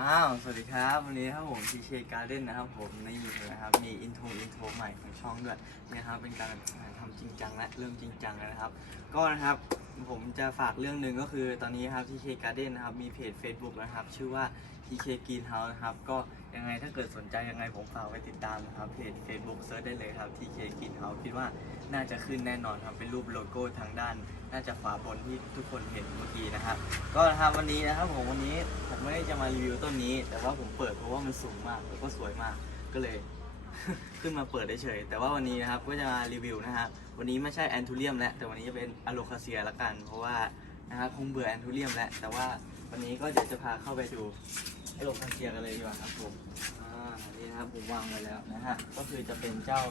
อ้าว สวัสดีครับ วันนี้ครับผมทีเชการ์เด้นนะครับผมในยูทูบนะครับ มีอินโทรอินโทรใหม่ของช่องด้วยนะครับ เป็นการทำจริงจังและเริ่มจริงจังนะครับ ก็นะครับผมจะฝากเรื่องหนึ่งก็คือตอนนี้ครับ TK Garden นะครับ มีเพจ Facebook นะครับ ชื่อว่า TK Greenhouse นะครับ ก็ยังไงถ้าเกิดสนใจยังไงผมฝากไว้ติดตามนะครับ เพจ Facebook เซิร์ชได้เลยครับ TK Greenhouse คิดว่าน่าจะขึ้นแน่นอนครับ เป็นรูปโลโก้ทางด้าน น่าจะขวาบนที่ทุกคนเห็นเมื่อกี้นะครับ ก็นะครับวันนี้นะครับผมวันนี้ผมไม่ได้จะมารีวิวต้นนี้ แต่ว่าผมเปิดเพราะว่ามันสูงมากแล้วก็สวยมากก็เลย ขึ้นมาเปิดเฉยๆแต่ว่าวันนี้นะครับก็จะมารีวิวนะครับวันนี้ไม่ใช่แอนทูเรียมแล้วแต่วันนี้จะเป็นอะโลคาเซียละกัน เพราะว่านะครับคงเบื่อแอนทูเรียมแล้วแต่ว่าวันนี้ก็เดี๋ยวจะพาเข้าไปดูอะโลคาเซียกันเลยดีกว่าครับผม นี่นะครับผมวางไว้แล้วนะฮะก็คือจะเป็นเจ้า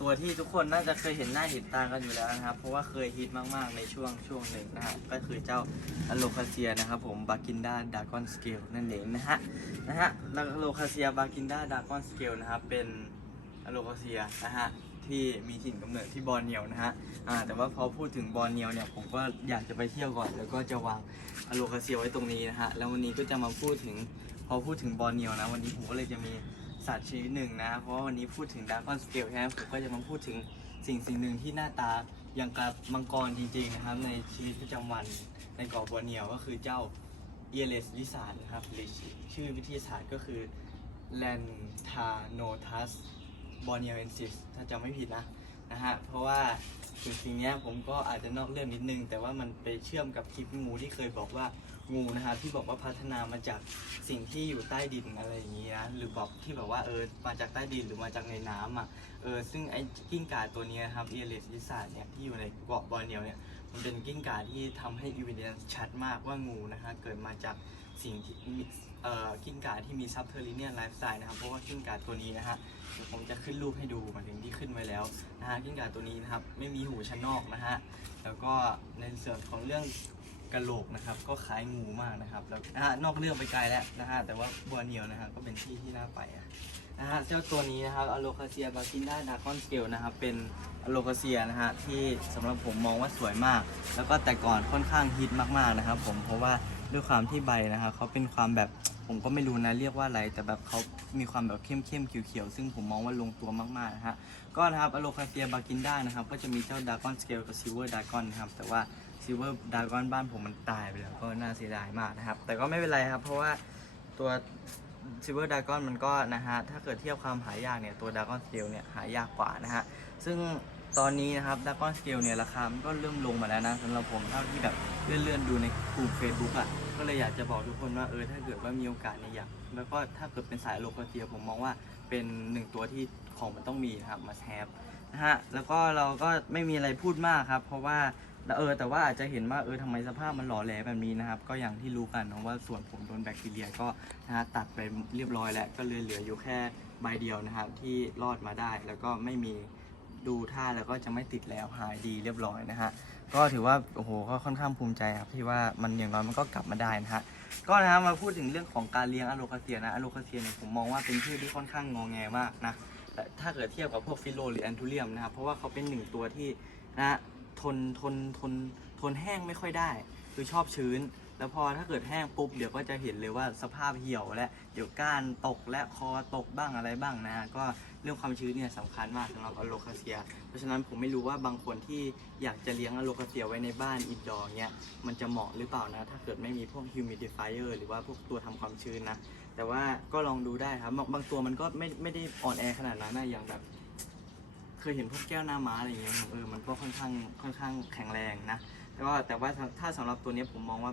ตัวที่ทุกคนน่าจะเคยเห็นหน้าเห็นตากันอยู่แล้วนะครับ เพราะว่าเคยฮิตมากๆในช่วงช่วงหนึ่งนะฮะก็คือเจ้าอโลคาเซียนะครับผมบากินดาดากอนสเกลนั่นเองนะฮะนะฮะอโลคาเซียบากินดาดากอนสเกลนะครับเป็นอโลคาเซียนะฮะ ที่มีถิ่นกำเนิดที่บอร์เนียวนะฮะอ่าแต่ว่าพอพูดถึงบอร์เนียวเนี่ยผมก็อยากจะไปเที่ยวก่อน แล้วก็จะวางอโลคาเซียไว้ตรงนี้นะฮะแล้ววันนี้ก็จะมาพูดถึงพอพูดถึงบอร์เนียวนะวันนี้ผมก็เลยจะมีสัตว์ชนิดหนึ่งนะ เพราะว่าวันนี้พูดถึงด r กอนสเกลใช่ไหมผมก็จะมาพูดถึงสิ่งสิ่งหนึ่งที่หน้าตาอย่างกับมังกรจริงๆนะครับในชีวิตประจำวันในเกาะบัวเนียวก็คือเจ้าเอเลสลิซาร์นะครับหรือชื่อวิทยาศาสตร์ก็คือแลนทาโนทัส บอเนียเอนซิสถ้าจำไม่ผิดนะนะฮะเพราะว่าสิ่งสิ่งเนี้ยผมก็อาจจะนอกเรื่องนิดนึง แต่ว่ามันไปเชื่อมกับคลิปงูที่เคยบอกว่างูนะครับที่บอกว่าพัฒนามาจากสิ่งที่อยู่ใต้ดินอะไรอย่างนี้นะหรือบอกที่แบบว่าเออมาจากใต้ดินหรือมาจากในน้ำอะเออซึ่งไอ้กิ้งก่าตัวเนี้ยครับเอเลสลิซารเนี่ยที่อยู่ในเกาะบอร์เนียวเนี่ยมันเป็นกิ้งก่าที่ทำให้อีเวนต์ชัดมากว่างูนะฮะเกิดมาจากสิ่งที่ กิ้งก่าที่มีซับเทอร์ n เนียนไลฟ์สไตล์นะครับเพราะว่ากิ้งก่าตัวนี้นะฮะเดี๋ยวผมจะขึ้นรูปให้ดูหมายถึงที่ขึ้นไว้แล้วนะฮะกิ้งก่าตัวนี้นะครับไม่มีหูชั้นนอกนะฮะแล้วก็ในส่วนของเรื่อง กะโหลกนะครับก็คล้ายงูมากนะครับแล้วนะฮะนอกเรื่องไปไกลแล้วนะฮะแต่ว่าบัวเนียวนะฮะก็เป็นที่ที่น่าไปอะนะฮะเจ้าตัวนี้นะครับอโลคาเซียบากินดาดากอนสเกลนะครับเป็นอโลคาเซียนะฮะที่สำหรับผมมองว่าสวยมาก แล้วก็แต่ก่อนค่อนข้างฮิตมากๆนะครับผมเพราะว่าด้วยความที่ใบนะครับเขาเป็นความแบบผมก็ไม่รู้นะเรียกว่าอะไร แต่แบบเขามีความแบบเข้มๆเขียวๆซึ่งผมมองว่าลงตัวมากๆนะฮะก็นะครับอโลคาเซียบากินดานะครับก็จะมีเจ้าดากอนสเกลกับซิลเวอร์ดากอนนะครับแต่ว่า ซิลเวอร์ดากอนบ้านผมมันตายไปแล้วก็น่าเสียดายมากนะครับ แต่ก็ไม่เป็นไรครับ เพราะว่าตัวซิลเวอร์ดากอนมันก็นะฮะ ถ้าเกิดเทียบความหายากเนี่ย ตัวดากอนสเกลเนี่ยหายากกว่านะฮะ ซึ่งตอนนี้นะครับดากอนสเกลเนี่ยราคา มันก็เริ่มลงมาแล้วนะสำหรับผมเท่าที่แบบเลื่อนๆดูในกลุ่มเฟซบุ๊กอะ ก็เลยอยากจะบอกทุกคนว่าเออถ้าเกิดว่ามีโอกาสเนี่ยอยากแล้วก็ถ้าเกิดเป็นสายโลคาเซียผมมองว่าเป็นหนึ่งตัวที่ของมันต้องมีนะครับมาแฮปนะฮะ แล้วก็เราก็ไม่มีอะไรพูดมากครับ เพราะว่า เออแต่ว่าอาจจะเห็นว่าเออทำไมสภาพมันหล่อแหลแบบนี้นะครับ ก็อย่างที่รู้กันนะว่าส่วนผมโดนแบคทีเรียก็นะฮะตัดไปเรียบร้อยแล้วก็เลยเหลืออยู่แค่ใบเดียวนะครับที่รอดมาได้แล้วก็ไม่มีดูท่าแล้วก็จะไม่ติดแล้วหายดีเรียบร้อยนะฮะก็ถือว่าโอ้โหก็ค่อนข้างภูมิใจครับที่ว่ามันอย่างน้อยมันก็กลับมาได้นะฮะก็นะครับมาพูดถึงเรื่องของการเลี้ยงอะโลคาเซียนะอะโลคาเซียเนี่ยผมมองว่าเป็นพืชที่ค่อนข้างงอแงมากนะแต่ถ้าเกิดเทียบกับพวกฟิโลหรือแอนทูเรียมนะครับเพราะว่าเขาเป็นหนึ่งตัวที่นะ ทนทนทนทนแห้งไม่ค่อยได้ คือชอบชื้น แล้วพอถ้าเกิดแห้งปุ๊บเดี๋ยวก็จะเห็นเลยว่าสภาพเหี่ยวและเดี๋ยวก้านตกและคอตกบ้างอะไรบ้างนะฮะก็เรื่องความชื้นเนี่ยสำคัญมากสำหรับอโลคาเซีย เพราะฉะนั้นผมไม่รู้ว่าบางคนที่อยากจะเลี้ยงอโลคาเซียไว้ในบ้านอินดอร์เนี้ยมันจะเหมาะหรือเปล่านะ ถ้าเกิดไม่มีพวก humidifier หรือว่าพวกตัวทำความชื้นนะแต่ว่าก็ลองดูได้ครับบางตัวมันก็ไม่ไม่ได้อ่อนแอขนาดนั้นนะอย่างแบบ ยเห็นพวกแก้วหน้าม้าอะไรอย่างเงี้ยเออมันก็ค่อนข้างค่อนข้างแข็งแรงนะแต่ว่าแต่ว่าถ้าสำสำหรับตัวนี้ผมมองว่า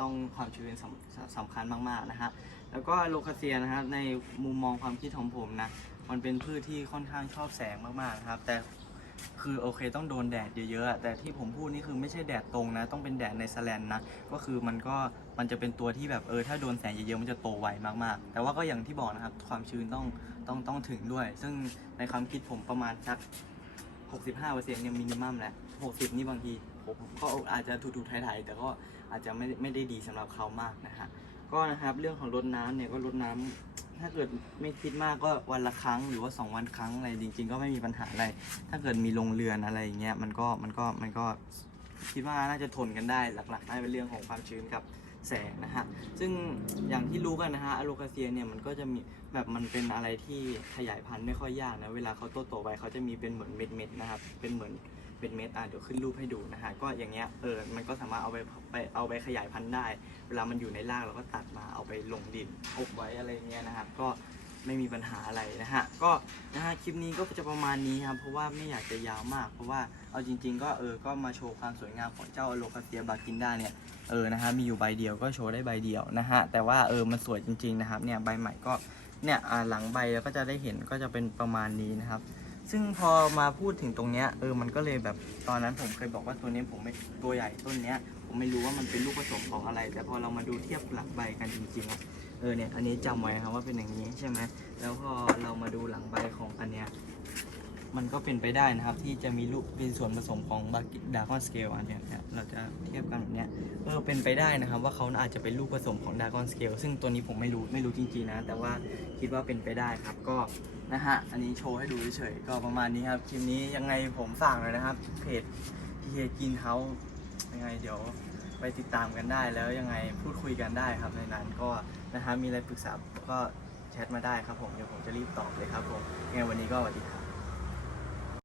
ต้องความชื้นสำสำคัญมากๆนะฮะแล้วก็โลคาเซียนะฮะในมุมมองความคิดของผมนะมันเป็นพืชที่ค่อนข้างชอบแสงมากๆนะครับแต่ คือโอเคต้องโดนแดดเยอะๆแต่ที่ผมพูดนี่คือไม่ใช่แดดตรงนะ ต้องเป็นแดดในสแลนนะ ก็คือมันก็มันจะเป็นตัวที่แบบเออถ้าโดนแสงเยอะๆมันจะโตไวมากๆ แต่ว่าก็อย่างที่บอกนะครับความชื้นต้องต้องต้องถึงด้วย ซึ่งในความคิดผมประมาณสัก 65%เซ็นี่ยมินิมัมแหละ60 นี่บางทีผมก็อาจจะถูๆไทยๆแต่ก็อาจจะไม่ไม่ได้ดีสำหรับเขามากนะฮะ ก็นะครับเรื่องของรดน้ำเนี่ยก็รดน้ำถ้าเกิดไม่คิดมากก็วันละครั้งหรือว่า2วันครั้งอะไรจริง ๆ ก็ไม่มีปัญหาอะไร ถ้าเกิดมีโรงเรือนอะไรอย่างเงี้ยมันก็มันก็มันก็คิดว่าน่าจะทนกันได้หลักๆน่าจะเป็นเรื่องของความชื้นกับแสงนะฮะซึ่งอย่างที่รู้กันนะฮะอะโลคาเซียเนี่ยมันก็จะมีแบบมันเป็นอะไรที่ขยายพันธุ์ไม่ค่อยยากนะเวลาเขาโตโตๆไปเขาจะมีเป็นเหมือนเม็ดเม็ดๆนะครับเป็นเหมือน เป็นเม็ดอะเดี๋ยวขึ้นรูปให้ดูนะฮะก็อย่างเงี้ยเออมันก็สามารถเอาไปไปเอาไปขยายพันธุ์ได้ เวลามันอยู่ในรากเราก็ตัดมาเอาไปลงดินอบไว้อะไรเงี้ยนะครับก็ไม่มีปัญหาอะไรนะฮะก็นะฮะคลิปนี้ก็จะประมาณนี้ครับเพราะว่าไม่อยากจะยาวมาก เพราะว่าเอาจริง ๆ ก็เออก็มาโชว์ความสวยงามของเจ้าโลคาเซียบากินดาเนี่ยเออนะฮะมีอยู่ใบเดียวก็โชว์ได้ใบเดียวนะฮะแต่ว่าเออมันสวยจริง ๆนะครับเนี่ยใบใหม่ก็เนี่ยหลังใบแล้วก็จะได้เห็นก็จะเป็นประมาณนี้นะครับ ซึ่งพอมาพูดถึงตรงเนี้ยเออมันก็เลยแบบตอนนั้นผมเคยบอกว่าตัวนี้ผมไม่ตัวใหญ่ต้นเนี้ย ผมไม่รู้ว่ามันเป็นลูกผสมของอะไร แต่พอเรามาดูเทียบหลังใบกันจริงๆอะเออเนี่ยอันนี้จำไว้ครับว่าเป็นอย่างนี้ใช่ไหมแล้วพอเรามาดูหลังใบของอันเนี้ยมันก็เป็นไปได้นะครับ ที่จะมีลูกเป็นส่วนผสมของบากิดากอนสเกลอันเนี้ยเนี่ยเราจะเทียบกันแบบเนี้ยเออเป็นไปได้นะครับ ว่าเขาอาจจะเป็นลูกผสมของดากอนสเกลซึ่งตัวนี้ผมไม่รู้ไม่รู้จริงๆนะ แต่ว่าคิดว่าเป็นไปได้ครับก็ นะฮะ อันนี้โชว์ให้ดูเฉยๆก็ประมาณนี้ครับ คลิปนี้ยังไงผมฝากเลยนะครับ เพจพีเคกินเฮายังไงเดี๋ยวไปติดตามกันได้แล้วยังไงพูดคุยกันได้ครับในนั้นก็นะฮะมีอะไรปรึกษาก็แชทมาได้ครับผมเดี๋ยวผมจะรีบตอบเลยครับผมยังไงวันนี้ก็สวัสดีครับ